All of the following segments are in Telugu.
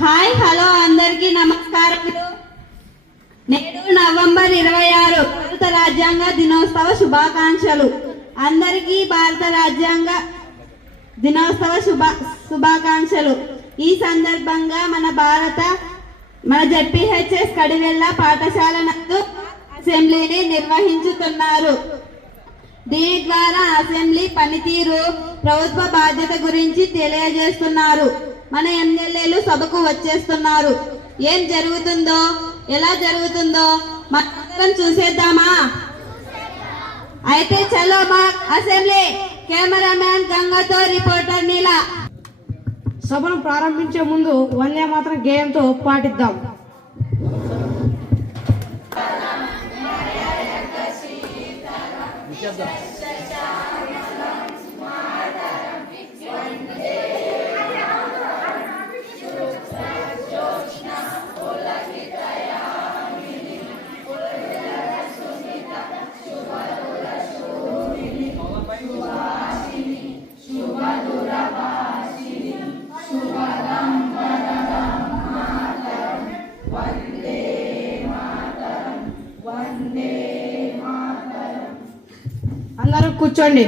హాయ్ హలో అందరికీ నమస్కారములు. నేడు నవంబర్ 26 భారత రాజ్యాంగ దినోత్సవ శుభాకాంక్షలు. అందరికీ భారత రాజ్యాంగ దినోత్సవ శుభాకాంక్షలు. ఈ సందర్భంగా మన జెడ్పీహెచ్ఎస్ కడివెల్ల పాఠశాల నందు అసెంబ్లీని నిర్వహించుతున్నారు. దీని ద్వారా అసెంబ్లీ పనితీరు, ప్రభుత్వ బాధ్యత గురించి తెలియజేస్తున్నారు. మన ఎమ్మెల్యేలు సభకు వచ్చేస్తున్నారు. ఏం జరుగుతుందో, ఎలా జరుగుతుందో మనం చూసేద్దామా? అయితే చలో మా అసెంబ్లీ. కెమెరామ్యాన్ గంగతో రిపోర్టర్ నీలా. సభను ప్రారంభించే ముందు వందే మాత్రం గేయంతో పాటిద్దాం. అందరూ కూర్చోండి.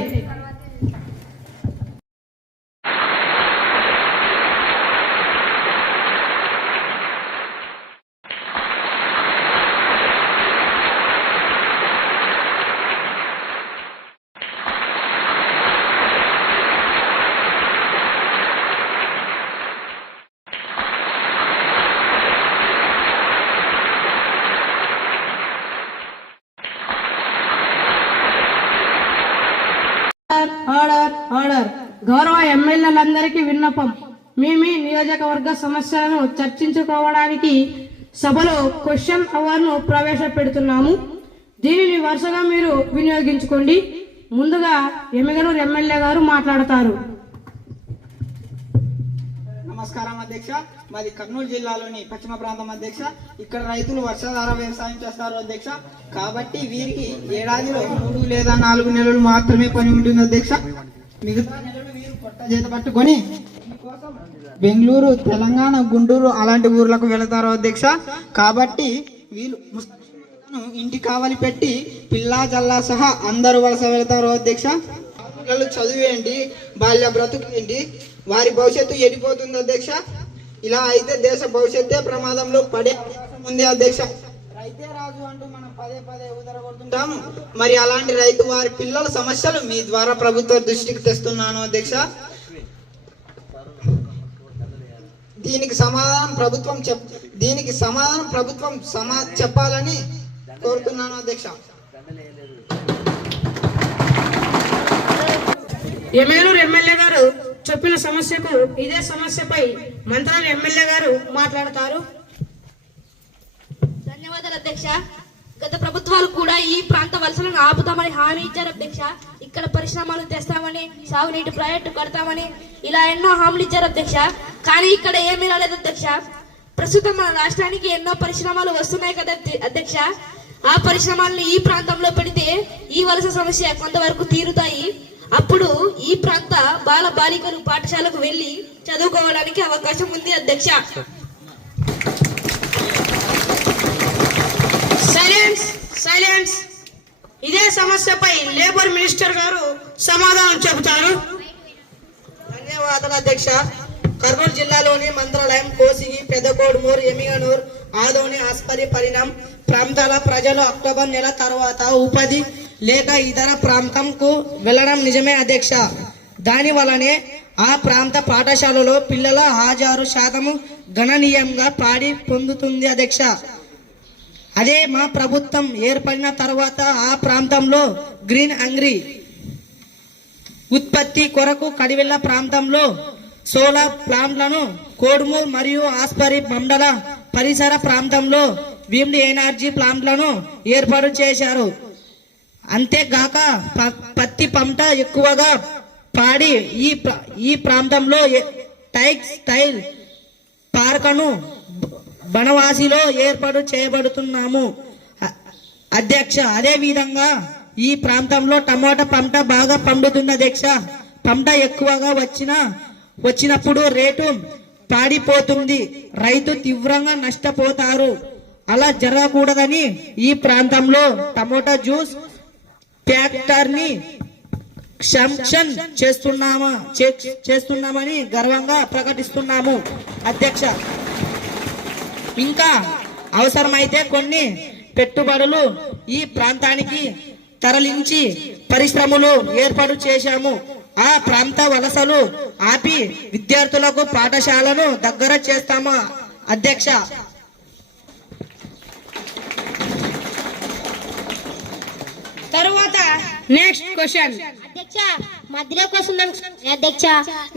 Order order. గౌరవ ఎమ్మెల్యేలందరికీ విన్నపం. మీ నియోజకవర్గ సమస్యలను చర్చించుకోవడానికి సభలో క్వశ్చన్ అవర్ ను ప్రవేశపెడుతున్నాము. దీనిని వరుసగా మీరు వినియోగించుకోండి. ముందుగా ఎమ్మెగనూరు ఎమ్మెల్యే గారు మాట్లాడతారు. నమస్కారం అధ్యక్ష. మాది కర్నూలు జిల్లాలోని పశ్చిమ ప్రాంతం అధ్యక్ష. ఇక్కడ రైతులు వర్షాధార వ్యవసాయం చేస్తారు అధ్యక్ష. కాబట్టి వీరికి ఏడాదిలో 3 లేదా 4 నెలలు మాత్రమే పని ఉంటుంది అధ్యక్ష. మిగతా నెలలు వీరు పొట్ట చేత పట్టుకొని బెంగళూరు, తెలంగాణ, గుంటూరు అలాంటి ఊర్లకు వెళతారు అధ్యక్ష. కాబట్టి వీళ్ళు ఇంటి కావలి పెట్టి పిల్లా జల్లా సహా అందరూ వలస వెళతారు అధ్యక్ష. పిల్లలు చదువేంటి, బాల్య బ్రతుకు ఏంటి, వారి భవిష్యత్తు ఎడిపోతుంది అధ్యక్ష. ఇలా అయితే దేశ భవిష్యత్తే ప్రమాదంలో పడే అవకాశం ఉంది అధ్యక్ష. రైతే రాజు అంటూ మనం పదే ఉదరగొడుతుంటాము. మరి అలాంటి రైతు వారి పిల్లల సమస్యలు మీ ద్వారా ప్రభుత్వ దృష్టికి తెస్తున్నాను అధ్యక్ష. దీనికి సమాధానం ప్రభుత్వం చెప్పాలని కోరుతున్నాను అధ్యక్ష. ఎమ్మెల్యేలు ఎమ్మెల్యే గారు చెప్పిన సమస్యకు ఇదే సమస్యపై మంత్రాల ఎమ్మెల్యే గారు మాట్లాడతారు. ధన్యవాదాలు అధ్యక్ష. గత ప్రభుత్వాలు కూడా ఈ ప్రాంత వలసలను ఆపుతామని హామీ ఇచ్చారు అధ్యక్ష. ఇక్కడ పరిశ్రమలు తెస్తామని, సాగునీటి ప్రాజెక్టు కడతామని ఇలా ఎన్నో హామీలు ఇచ్చారు అధ్యక్ష. కానీ ఇక్కడ ఏమీ రాలేదు అధ్యక్ష. ప్రస్తుతం మన రాష్ట్రానికి ఎన్నో పరిశ్రమలు వస్తున్నాయి కదా అధ్యక్ష. ఆ పరిశ్రమలను ఈ ప్రాంతంలో పెడితే ఈ వలస సమస్య కొంతవరకు తీరుతాయి. అప్పుడు ఈ ప్రాంత బాల బాలికలు పాఠశాలకు వెళ్లి చదువుకోవడానికి అవకాశం ఉంది అధ్యక్ష. Silence silence. ఇదే సమస్యపై లేబర్ మినిస్టర్ గారు సమాధానం చెబుతారు. ధన్యవాదాలు అధ్యక్ష. కర్నూలు జిల్లాలోని మంత్రాలయం, కోసిగి, పెద్దకోడుమూరు, ఎమిగనూరు, ఆదోని, ఆస్పరి, పరిణాం ప్రాంతాల ప్రజలు అక్టోబర్ నెల తర్వాత ఉపాధి లేక ఇతర ప్రాంతంకు వెళ్లడం నిజమే అధ్యక్ష. దాని వలనే ఆ ప్రాంత పాఠశాలలో పిల్లల హాజరు శాతము గణనీయంగా పాడి పొందుతుంది అధ్యక్ష. అదే మా ప్రభుత్వం ఏర్పడిన తర్వాత ఆ ప్రాంతంలో గ్రీన్ అంగ్రీ ఉత్పత్తి కొరకు కడివెల్ల ప్రాంతంలో సోలార్ ప్లాంట్లను కోడుమూరు మరియు ఆస్పరి మండల పరిసర ప్రాంతంలో విండ్ ఎనర్జీ ప్లాంట్లను ఏర్పాటు చేశారు. అంతేగాక పత్తి పంట ఎక్కువగా పాడి ఈ ప్రాంతంలో టెక్స్టైల్ పార్కును బనవాసిలో ఏర్పాటు చేయబడుతున్నాము అధ్యక్ష. అదే విధంగా ఈ ప్రాంతంలో టమాటా పంట బాగా పండుతుంది అధ్యక్ష. పంట ఎక్కువగా వచ్చినప్పుడు రేటు పాడిపోతుంది, రైతు తీవ్రంగా నష్టపోతారు. అలా జరగకూడదని ఈ ప్రాంతంలో టమోటా జ్యూస్ ఫ్యాక్టరీని శాంక్షన్ చేస్తున్నామని గర్వంగా ప్రకటిస్తున్నాము అధ్యక్ష. ఇంకా అవసరమైతే కొన్ని పెట్టుబడులు ఈ ప్రాంతానికి తరలించి పరిశ్రమలు ఏర్పాటు చేశాము. ఆ ప్రాంత వలసలు ఆపి విద్యార్థులకు పాఠశాలను దగ్గర చేస్తాము అధ్యక్ష. తరువాత నెక్స్ట్ క్వశ్చన్. అధ్యక్ష మధ్యలో క్వశ్చన్ అధ్యక్ష.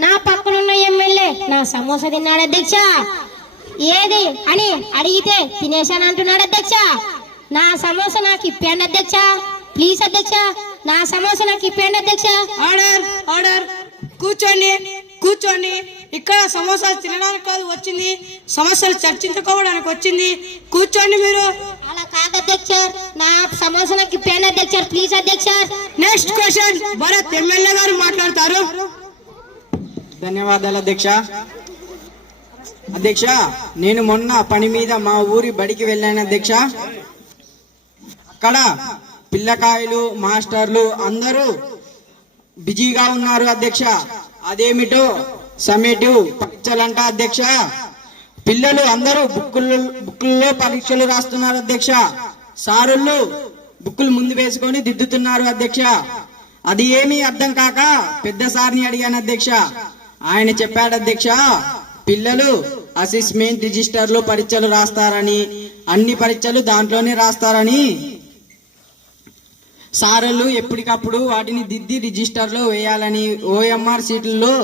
నా పక్కనున్న ఎమ్మెల్యే నా సమోసా తిన్నాడు అధ్యక్ష. ఏది అని అడిగితే తినేశాను అంటున్నాడు అధ్యక్ష. నా సమోసా నాకు ఇప్పండి అధ్యక్ష, ప్లీజ్ అధ్యక్ష. నా సమోసా నాకు ఇప్పండి అధ్యక్ష. Order order. కూర్చోండి. ఇక్కడ సమోసాలు తినడానికి కాదు వచ్చింది, సమస్యలు చర్చించుకోవడానికి వచ్చింది. కూర్చోండి మీరు. అలా కాదు అధ్యక్ష, నా సమోసా నాకు ఇప్పండి అధ్యక్ష, ప్లీజ్ అధ్యక్ష. నెక్స్ట్ క్వశ్చన్ భరత్ ఎమ్మెల్యే గారు మాట్లాడతారు. ధన్యవాదాలు అధ్యక్ష. అధ్యక్ష, నేను మొన్న పని మీద మా ఊరి బడికి వెళ్ళాను అధ్యక్ష. అక్కడ పిల్లకాయలు మాస్టర్లు అందరూ బిజీగా ఉన్నారు అధ్యక్ష. అదేమిటో సమ్మేటివ్ పరీక్షలంట అధ్యక్ష. పిల్లలు అందరూ బుక్కుల్లో పరీక్షలు రాస్తున్నారు అధ్యక్ష. సారుళ్ళు బుక్కులు ముందు వేసుకొని దిద్దుతున్నారు అధ్యక్ష. అది ఏమీ అర్థం కాక పెద్ద సార్ని అడిగాను అధ్యక్ష. ఆయన చెప్పాడు అధ్యక్ష, పిల్లలు అసెస్మెంట్ రిజిస్టర్ లో పరీక్షలు రాస్తారని, అన్ని పరీక్షలు దాంట్లోనే రాస్తారని, సార్లు ఎప్పటికప్పుడు వాటిని దిద్ది రిజిస్టర్ లో వేయాలని, ఓఎంఆర్ సీట్లలో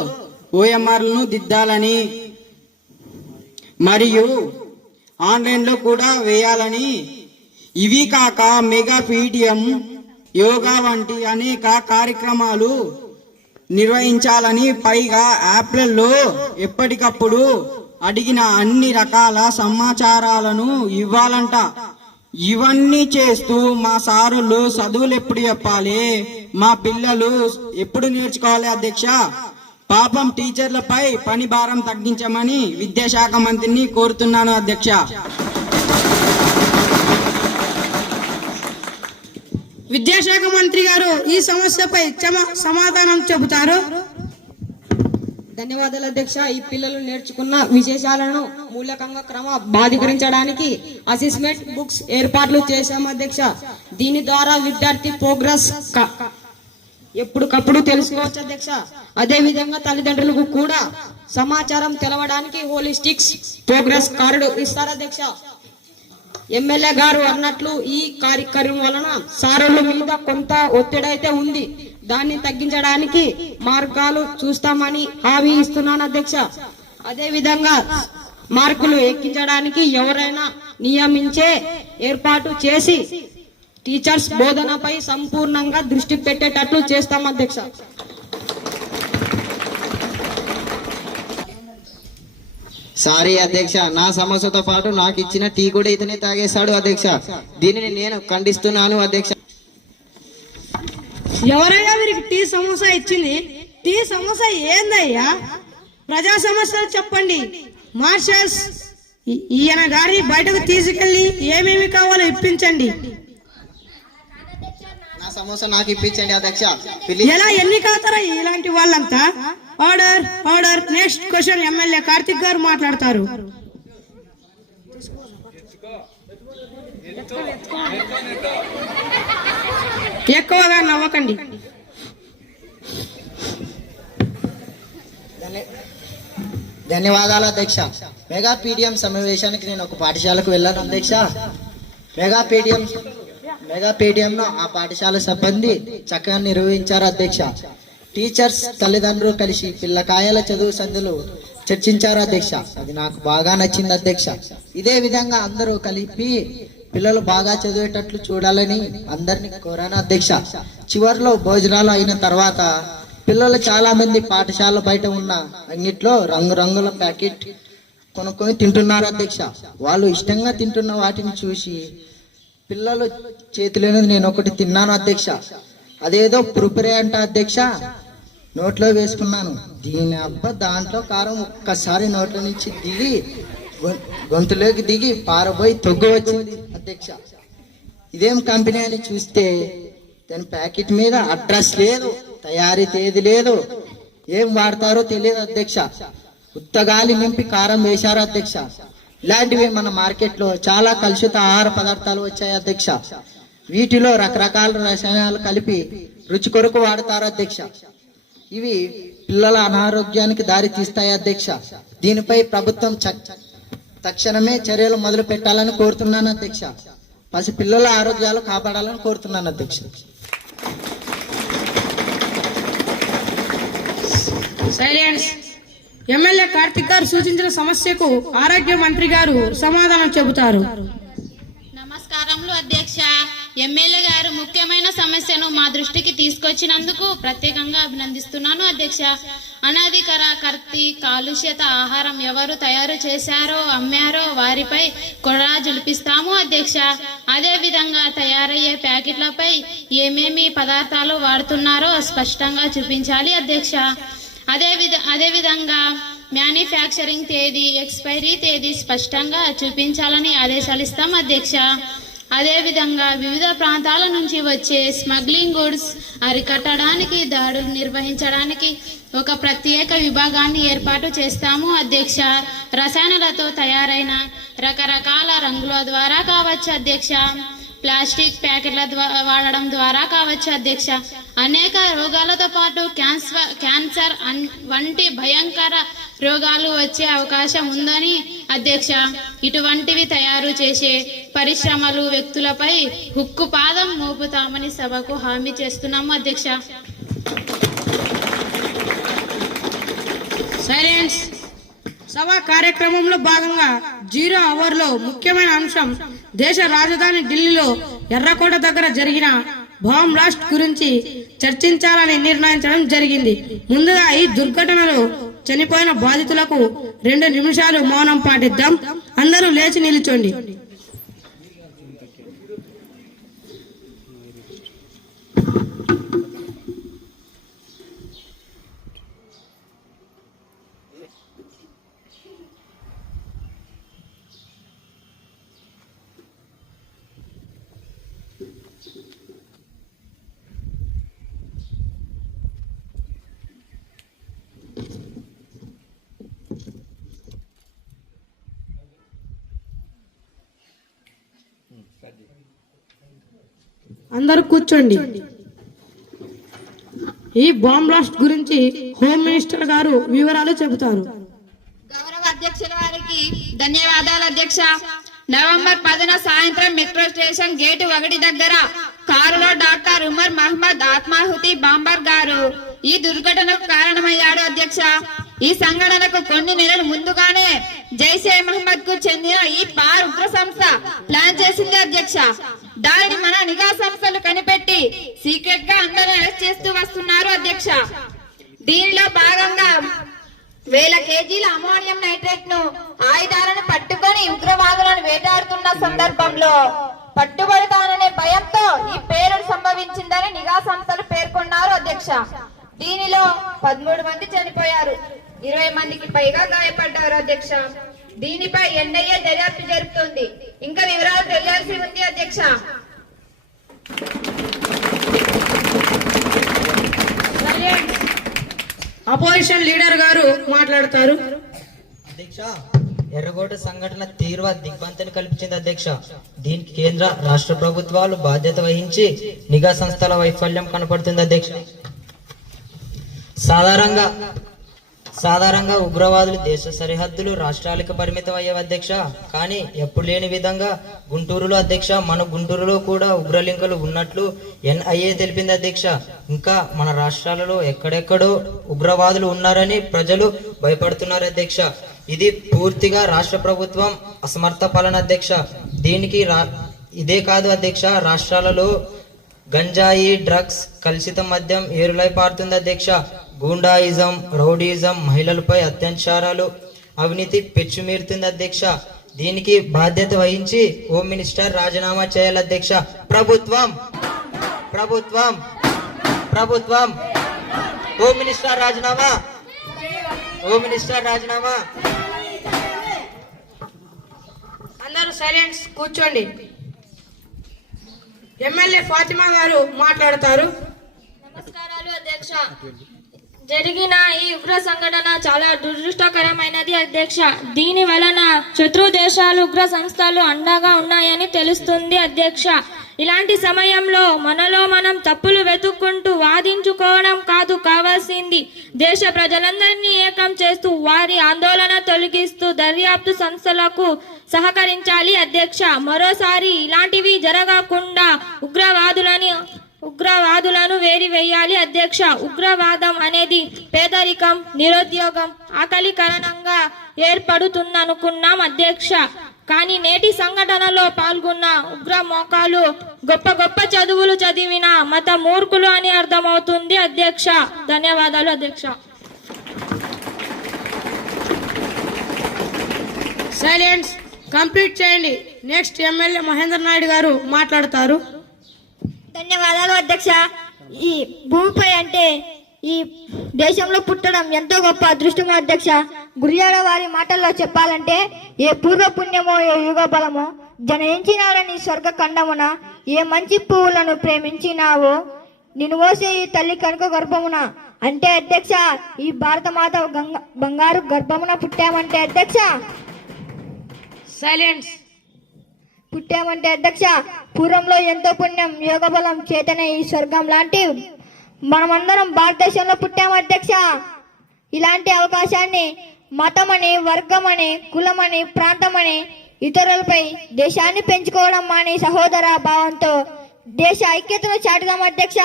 ఓఎంఆర్లను దిద్దాలని, మరియు ఆన్లైన్ లో కూడా వేయాలని, ఇవి కాక మెగా పీడిఎం యోగా వంటి అనేక కార్యక్రమాలు నిర్వహించాలని, పైగా యాప్లలో ఎప్పటికప్పుడు అడిగిన అన్ని రకాల సమాచారాలను ఇవ్వాలంట. ఇవన్నీ చేస్తూ మా సారులు చదువులు ఎప్పుడు చెప్పాలి, మా పిల్లలు ఎప్పుడు నేర్చుకోవాలి అధ్యక్ష. పాపం టీచర్లపై పని భారం తగ్గించమని విద్యాశాఖ మంత్రిని కోరుతున్నాను అధ్యక్ష. విద్యాశాఖ మంత్రి గారు ఈ సమస్యపై సమాధానం చెబుతారు. ధన్యవాదాలు అధ్యక్ష. ఈ పిల్లలు నేర్చుకున్న విశేషాలను మూలకంగా క్రమబద్ధీకరించడానికి అసెస్మెంట్ బుక్స్ ఏర్పాట్లు చేశాము అధ్యక్ష. దీని ద్వారా విద్యార్థి ప్రోగ్రెస్ ఎప్పటికప్పుడు తెలుసుకోవచ్చు అధ్యక్ష. అదే విధంగా తల్లిదండ్రులకు కూడా సమాచారం తెలవడానికి హోలిస్టిక్స్ ప్రోగ్రెస్ కార్డు ఇస్తారు అధ్యక్ష. ఎమ్మెల్యే గారు అన్నట్లు ఈ కార్యక్రమం వలన సారుల మీద కొంత ఒత్తిడి అయితే ఉంది. దాన్ని తగ్గించడానికి మార్గాలు చూస్తామని హామీ ఇస్తున్నాను అధ్యక్ష. అదే విధంగా మార్కులు ఎక్కించడానికి ఎవరైనా నియమించే ఏర్పాటు చేసి టీచర్స్ బోధనపై సంపూర్ణంగా దృష్టి పెట్టేటట్లు చేస్తాం అధ్యక్ష. సారీ అధ్యక్ష, నా సమస్యతో పాటు నాకు ఇచ్చిన టీ కూడా ఇతనే తాగేశాడు అధ్యక్ష. దీనిని నేను ఖండిస్తున్నాను అధ్యక్ష. ఎవరైనా వీరికి టీ సమోసా ఇచ్చింది? టీ సమోసా ఏందయ్యా? ప్రజా సమస్యలు చెప్పండి. మార్షల్స్ ఈయన గారిని బయటకు తీసుకెళ్లి ఏమేమి కావాలో ఇప్పించండి. నా సమోసా నాకు ఇప్పించండి అధ్యక్ష. ఎలా ఎన్నికవుతారా ఇలాంటి వాళ్ళంతా? Order order. Next question MLA Karthik గారు మాట్లాడతారు. ఎక్కువగా నవ్వకండి. ధన్యవాదాలు అధ్యక్ష. మెగా పీడిఎం సమావేశానికి నేను ఒక పాఠశాలకు వెళ్ళాను అధ్యక్ష. మెగా పీడిఎం ఆ పాఠశాల సిబ్బంది చక్కగా నిర్వహించారు అధ్యక్ష. టీచర్స్ తల్లిదండ్రులు కలిసి పిల్లకాయల చదువు సందులు చర్చించారు అధ్యక్ష. అది నాకు బాగా నచ్చింది అధ్యక్ష. ఇదే విధంగా అందరూ కలిపి పిల్లలు బాగా చదివేటట్లు చూడాలని అందరినీ కోరాను అధ్యక్ష. చివరిలో భోజనాలు అయిన తర్వాత పిల్లలు చాలా మంది పాఠశాల బయట ఉన్న అంగిట్లో రంగురంగుల ప్యాకెట్ కొనుక్కొని తింటున్నారు అధ్యక్ష. వాళ్ళు ఇష్టంగా తింటున్న వాటిని చూసి పిల్లలు చేతిలోనే నేను ఒకటి తిన్నాను అధ్యక్ష. అదేదో పురుపురే అంట అధ్యక్ష. నోట్లో వేసుకున్నాను. దీని అబ్బా దాంట్లో కారం ఒక్కసారి నోట్లో నుంచి దిగి గొంతులోకి దిగి పారబోయి తొగ్గు వచ్చింది అధ్యక్ష. ఇదేం కంపెనీ అని చూస్తే దాని ప్యాకెట్ మీద అడ్రస్ లేదు, తయారీ తేదీ లేదు, ఏం వాడతారో తెలియదు అధ్యక్ష. ఉత్తగాలి నింపి కారం వేశారు అధ్యక్ష. ఇలాంటివి మన మార్కెట్లో చాలా కలుషిత ఆహార పదార్థాలు వచ్చాయి అధ్యక్ష. వీటిలో రకరకాల రసాయనాలు కలిపి రుచి కొరకు వాడతారు అధ్యక్ష. ఇవి పిల్లల అనారోగ్యానికి దారి తీస్తాయి అధ్యక్ష. దీనిపై ప్రభుత్వం తక్షణమే చర్యలు మొదలు పెట్టాలని కోరుతున్నాను అధ్యక్ష. పసి పిల్లల ఆరోగ్యాలు కాపాడాలని కోరుతున్నాను అధ్యక్ష. సైలెన్స్. ఎమ్మెల్యే కార్తిక్ గారు సూచించిన సమస్యకు ఆరోగ్య మంత్రి గారు సమాధానం చెబుతారు. నమస్కారములు అధ్యక్ష. ఎమ్మెల్యే గారు ముఖ్యమైన సమస్యను మా దృష్టికి తీసుకొచ్చినందుకు ప్రత్యేకంగా అభినందిస్తున్నాను అధ్యక్ష. అనధికార కల్తీ కాలుష్యత ఆహారం ఎవరు తయారు చేశారో అమ్మారో వారిపై కొరడా జులిపిస్తాము అధ్యక్ష. అదే విధంగా తయారయ్యే ప్యాకెట్లపై ఏమేమి పదార్థాలు వాడుతున్నారో స్పష్టంగా చూపించాలి అధ్యక్ష. అదేవిధంగా మ్యానుఫ్యాక్చరింగ్ తేదీ, ఎక్స్పైరీ తేదీ స్పష్టంగా చూపించాలని ఆదేశాలు ఇస్తాం అధ్యక్ష. అదేవిధంగా వివిధ ప్రాంతాల నుంచి వచ్చే స్మగ్లింగ్ గుడ్స్ అరికట్టడానికి, దాడులు నిర్వహించడానికి ఒక ప్రత్యేక విభాగాన్ని ఏర్పాటు చేస్తాము అధ్యక్ష. రసాయనాలతో తయారైన రకరకాల రంగుల ద్వారా కావచ్చు అధ్యక్ష, ప్లాస్టిక్ ప్యాకెట్ల వాడడం ద్వారా కావచ్చు అధ్యక్ష. అనేక రోగాలతో పాటు క్యాన్సర్ వంటి భయంకర రోగాలు వచ్చే అవకాశం ఉందని అధ్యక్ష. ఇటువంటివి తయారు చేసే పరిశ్రమలు, వ్యక్తులపై హుక్కు పాదం మోపుతామని సభకు హామీ చేస్తున్నాము అధ్యక్ష. సైలెన్స్. సభ కార్యక్రమంలో భాగంగా 0 అవర్లో ముఖ్యమైన అంశం దేశ రాజధాని ఢిల్లీలో ఎర్రకోట దగ్గర జరిగిన బాంబ్ బ్లాస్ట్ గురించి చర్చించాలని నిర్ణయించడం జరిగింది. ముందుగా ఈ దుర్ఘటనలో చనిపోయిన బాధితులకు 2 నిమిషాలు మౌనం పాటిద్దాం. అందరూ లేచి నిల్చోండి. అందరూ కూర్చోండి. ఈ బాంబ్ బ్లాస్ట్ గురించి హోమ్ మినిస్టర్ గారు వివరాలు చెబుతారు. గౌరవ అధ్యక్షుల వారికి ధన్యవాదాలు అధ్యక్ష. నవంబర్ 10న సాయంత్రం మెట్రో స్టేషన్ గేటు 1 దగ్గర కారులో డాక్టర్ ఉమర్ మహమ్మద్ ఆత్మాహుతి బాంబర్ గారు ఈ దుర్ఘటనకు కారణమయ్యాడు అధ్యక్ష. ఈ సంఘటనకు కొన్ని నెలలు ముందుగానే జైషే మహమ్మద్ కు చెందిన ఈ పార్ ఉగ్ర సంస్థ ప్లాన్ చేసింది అధ్యక్ష. దానిని మన నిఘా సంస్థలు కనిపెట్టి సీక్రెట్ గా అందరూ అరెస్ట్ చేస్తూ వస్తున్నారు అధ్యక్ష. దీనిలో భాగంగా 1000 కేజీల అమోనియం నైట్రేట్ ను ఆయుధాలను పట్టుకొని ఉగ్రవాదులను వేటాడుతున్న సందర్భంలో పట్టుబడతాననే భయంతో ఈ పేరు సంభవించిందని నిఘా సంస్థలు పేర్కొన్నారు అధ్యక్ష. దీనిలో 13 మంది చనిపోయారు, 20 మందికి పైగా గాయపడ్డారు అధ్యక్ష. దీనిపై ఎన్ఐఏ దర్యాప్తు జరుపుతుంది. ఇంకా వివరాలు తెలియాల్సి ఉంది అధ్యక్ష. అపోజిషన్ లీడర్ గారు మాట్లాడతారు. అధ్యక్ష, ఎర్రకోట సంఘటన తీవ్ర దిగ్భ్రాంతిని కల్పించింది అధ్యక్ష. దీనికి కేంద్ర రాష్ట్ర ప్రభుత్వాలు బాధ్యత వహించి నిఘా సంస్థల వైఫల్యం కనపడుతుంది అధ్యక్ష. సాధారణంగా ఉగ్రవాదులు దేశ సరిహద్దులు రాష్ట్రాలకు పరిమితం అయ్యేవి అధ్యక్ష. కానీ ఎప్పుడు లేని విధంగా గుంటూరులో అధ్యక్ష, మన గుంటూరులో కూడా ఉగ్రలింకులు ఉన్నట్లు ఎన్ఐఏ తెలిపింది అధ్యక్ష. ఇంకా మన రాష్ట్రాలలో ఎక్కడెక్కడో ఉగ్రవాదులు ఉన్నారని ప్రజలు భయపడుతున్నారు అధ్యక్ష. ఇది పూర్తిగా రాష్ట్ర ప్రభుత్వం అసమర్థ పాలన అధ్యక్ష. దీనికి ఇదే కాదు అధ్యక్ష, రాష్ట్రాలలో గంజాయి, డ్రగ్స్, కలుషిత మద్యం ఏరులై పారుతుంది అధ్యక్ష. గూండాయిజం, రౌడీయిజం, మహిళలపై అత్యాచారాలు, అవినీతి పెచ్చుమీరుతుంది అధ్యక్ష. దీనికి బాధ్యత వహించి హోమ్ మినిస్టర్ రాజీనామా చేయాలి అధ్యక్ష. ప్రభుత్వం ప్రభుత్వం ప్రభుత్వం హోమ్ మినిస్టర్ రాజీనామా. హోమ్ మినిస్టర్ రాజీనామా. అందరూ సైలెన్స్ కూర్చోండి. ఎమ్మెల్యే ఫాతిమా గారు మాట్లాడతారు. నమస్కారాలు అధ్యక్ష. జరిగిన ఈ ఉగ్ర సంఘటన చాలా దురదృష్టకరమైనది అధ్యక్ష. దీని వలన శత్రు దేశాలు ఉగ్ర సంస్థలు అండగా ఉన్నాయని తెలుస్తుంది అధ్యక్ష. ఇలాంటి సమయంలో మనలో మనం తప్పులు వెతుక్కుంటూ వాదించుకోవడం కాదు కావాల్సింది, దేశ ప్రజలందరినీ ఏకం చేస్తూ వారి ఆందోళన తొలగిస్తూ దర్యాప్తు సంస్థలకు సహకరించాలి అధ్యక్ష. మరోసారి ఇలాంటివి జరగకుండా ఉగ్రవాదులను వేరివేయాలి అధ్యక్ష. ఉగ్రవాదం అనేది పేదరికం, నిరుద్యోగం, ఆకలి కారణంగా ఏర్పడుతుందనుకున్నాం అధ్యక్ష. కానీ నేటి సంఘటనలో పాల్గొన్న ఉగ్రమోకాలు గొప్ప గొప్ప చదువులు చదివిన మత మూర్ఖులు అని అర్థమవుతుంది అధ్యక్ష. ధన్యవాదాలు అధ్యక్ష. సైలెన్స్ కంప్లీట్ చేయండి. నెక్స్ట్ ఎమ్మెల్యే మహేంద్ర నాయుడు గారు మాట్లాడతారు. ధన్యవాదాలు అధ్యక్ష. ఈ భూమిపై అంటే ఈ దేశంలో పుట్టడం ఎంతో గొప్ప అదృష్టం అధ్యక్ష. గురియాడ వారి మాటల్లో చెప్పాలంటే, ఏ పూర్వ పుణ్యమో ఏ యుగ బలమో జనయించినాడని స్వర్గ ఖండమున, ఏ మంచి పువ్వులను ప్రేమించినావో నిన్ను మోసే ఈ తల్లి కనుక గర్భమున. అంటే అధ్యక్ష, ఈ భారత మాత బంగారు గర్భమున పుట్టామంటే అధ్యక్ష, సైలెన్స్. పుట్టామంటే అధ్యక్ష పూర్వంలో ఎంతో పుణ్యం యోగ బలం చేతనే ఈ స్వర్గం లాంటి మనమందరం భారతదేశంలో పుట్టాము అధ్యక్ష. ఇలాంటి అవకాశాన్ని మతమని, వర్గమని, కులమని, ప్రాంతమని ఇతరులపై దేశాన్ని పెంచుకోవడం మాని సహోదర భావంతో దేశ ఐక్యతను చాటుదాం అధ్యక్ష.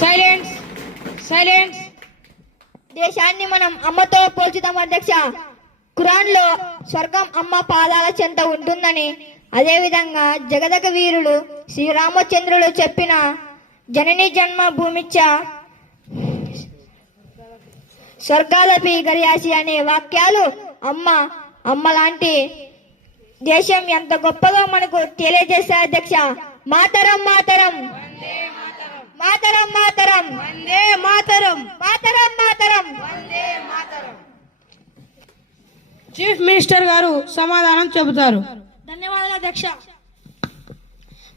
Silence silence. దేశాన్ని మనం అమ్మతో పోల్చుదాం అధ్యక్ష. ఖురాన్ లో స్వర్గం అమ్మ పాదాల చెంత ఉంటుందని, అదేవిధంగా జగదక వీరుడు శ్రీరామచంద్రుడు చెప్పిన జనని జన్మ భూమిచ్చ స్వర్గాలపి గరియాసి అనే వాక్యాలు అమ్మ లాంటి దేశం ఎంత గొప్పగా మనకు తెలియజేస్తాయి అధ్యక్ష. మాతరం మాతరం మాతరం మాతరం వందే మాతరం. మాతరం మాతరం. చీఫ్ మినిస్టర్ గారు సమాధానం చెబుతారు. ధన్యవాదాలు అధ్యక్ష.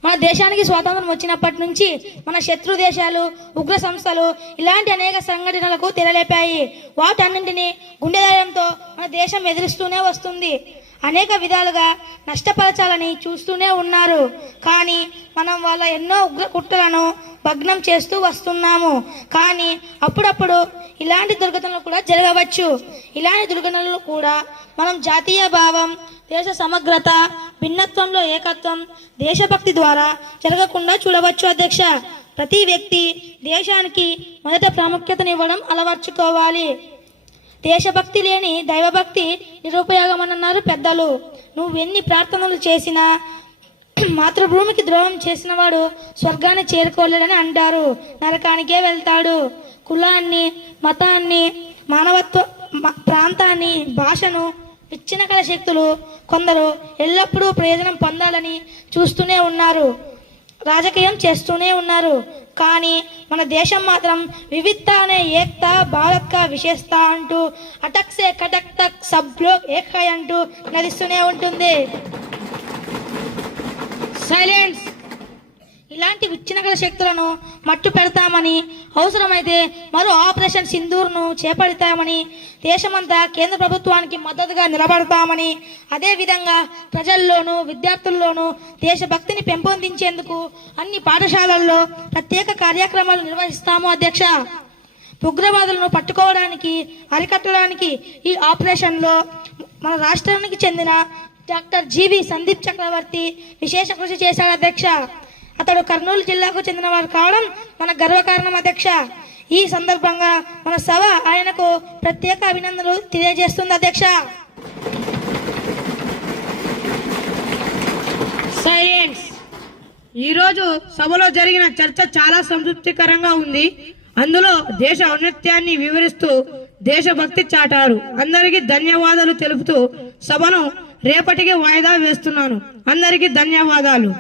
మన దేశానికి స్వాతంత్రం వచ్చినప్పటి నుంచి మన శత్రు దేశాలు, ఉగ్ర సంస్థలు ఇలాంటి అనేక సంఘటనలకు తెరలేపాయి. వాటన్నింటినీ గుండె ధైర్యంతో మన దేశం ఎదురిస్తూనే వస్తుంది. అనేక విధాలుగా నష్టపరచాలని చూస్తూనే ఉన్నారు. కానీ మనం వాళ్ళ ఎన్నో ఉగ్ర కుట్రలను భగ్నం చేస్తూ వస్తున్నాము. కానీ అప్పుడప్పుడు ఇలాంటి దుర్ఘటనలు కూడా జరగవచ్చు. ఇలాంటి దుర్ఘటనలు కూడా మనం జాతీయ భావం, దేశ సమగ్రత, భిన్నత్వంలో ఏకత్వం, దేశభక్తి ద్వారా జరగకుండా చూడవచ్చు అధ్యక్ష. ప్రతి వ్యక్తి దేశానికి మొదట ప్రాముఖ్యతనివ్వడం అలవర్చుకోవాలి. దేశభక్తి లేని దైవభక్తి నిరుపయోగం అని అన్నారు పెద్దలు. నువ్వెన్ని ప్రార్థనలు చేసినా మాతృభూమికి ద్రోహం చేసిన వాడు స్వర్గాన్ని చేరుకోలేడని అంటారు, నరకానికే వెళ్తాడు. కులాన్ని, మతాన్ని, మానవత్వ ప్రాంతాన్ని, భాషను విచ్ఛిన్నకర శక్తులు కొందరు ఎల్లప్పుడూ ప్రయోజనం పొందాలని చూస్తూనే ఉన్నారు, రాజకీయం చేస్తూనే ఉన్నారు. కానీ మన దేశం మాత్రం వివిధత అనే ఏక్తా భారత్ కా విశేషత అంటూ అటక్ సే కటక్ తక్ సబ్ లోగ్ ఏక్ హై అంటూ నడుస్తూనే ఉంటుంది. సైలెన్స్. ఇలాంటి విచ్ఛిన్నకర శక్తులను మట్టు పెడతామని, అవసరమైతే మరో ఆపరేషన్ సింధూర్ను చేపడతామని, దేశమంతా కేంద్ర ప్రభుత్వానికి మద్దతుగా నిలబడతామని, అదేవిధంగా ప్రజల్లోనూ విద్యార్థుల్లోనూ దేశభక్తిని పెంపొందించేందుకు అన్ని పాఠశాలల్లో ప్రత్యేక కార్యక్రమాలు నిర్వహిస్తాము అధ్యక్ష. ఉగ్రవాదులను పట్టుకోవడానికి, అరికట్టడానికి ఈ ఆపరేషన్లో మన రాష్ట్రానికి చెందిన డాక్టర్ జీవి సందీప్ చక్రవర్తి విశేష కృషి చేశాడు అధ్యక్ష. అతడు కర్నూలు జిల్లాకు చెందిన వారు కావడం మన గర్వకారణం అధ్యక్ష. ఈ సందర్భంగా మన సభ ఆయనకు ప్రత్యేక అభినందనలు తెలియజేస్తుంది అధ్యక్ష. సైలెన్స్. ఈరోజు సభలో జరిగిన చర్చ చాలా సంతృప్తికరంగా ఉంది. అందులో దేశ ఔన్నత్యాన్ని వివరిస్తూ దేశభక్తి చాటారు. అందరికీ ధన్యవాదాలు తెలుపుతూ సభను రేపటికి వాయిదా వేస్తున్నాను. అందరికీ ధన్యవాదాలు.